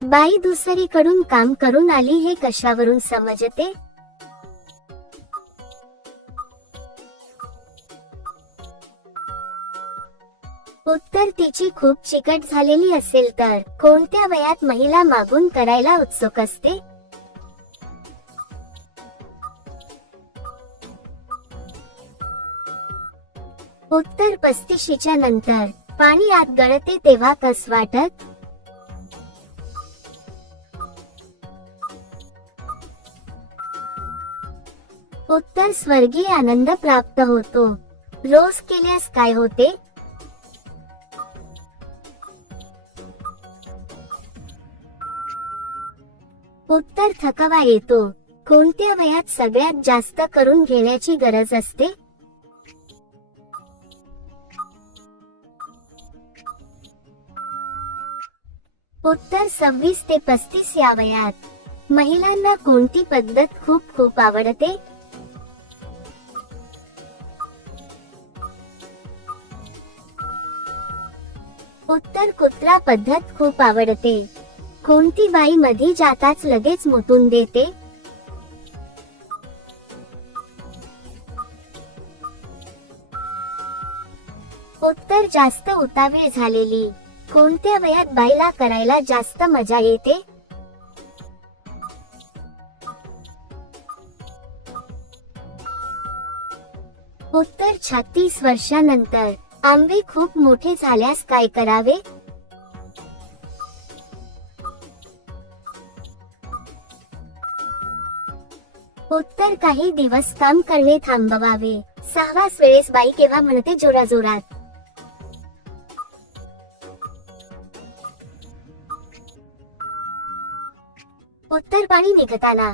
बाई दुसरीकडून काम करून आली हे कशावरून समजते? उत्तर तिची खूप चिकट झालेली असेल तर. कोणत्या वयात महिला मागून करायला उत्सुक असते? उत्तर 35च्या नंतर. पाणी आत गळते तेव्हा कसं वाटत? उत्तर स्वर्गीय आनंद प्राप्त होतो. रोज केल्यास काय होते? उत्तर थकवा येतो. कोणत्या वयात सगळ्यात जास्त करून घेण्याची गरज असते? उत्तर 26 ते 35 या वयात. महिलांना कोणती पद्धत खूप आवडते? उत्तर कुत्रा पद्धत खूप आवडते. कोणती बाई मध्ये जाताच लगेच मुतून देते? उत्तर जास्त उतावीळ झालेली. कोणत्या वयात बाईला करायला जास्त मजा येते? उत्तर 36 वर्षानंतर. आंबे खूप मोठे झाल्यास काय करावे? उत्तर काही दिवस काम करणे थांबवावे. 6व्या वेळेस बाई केव्हा म्हणते जोराजोरात? उत्तर पाणी निघताना.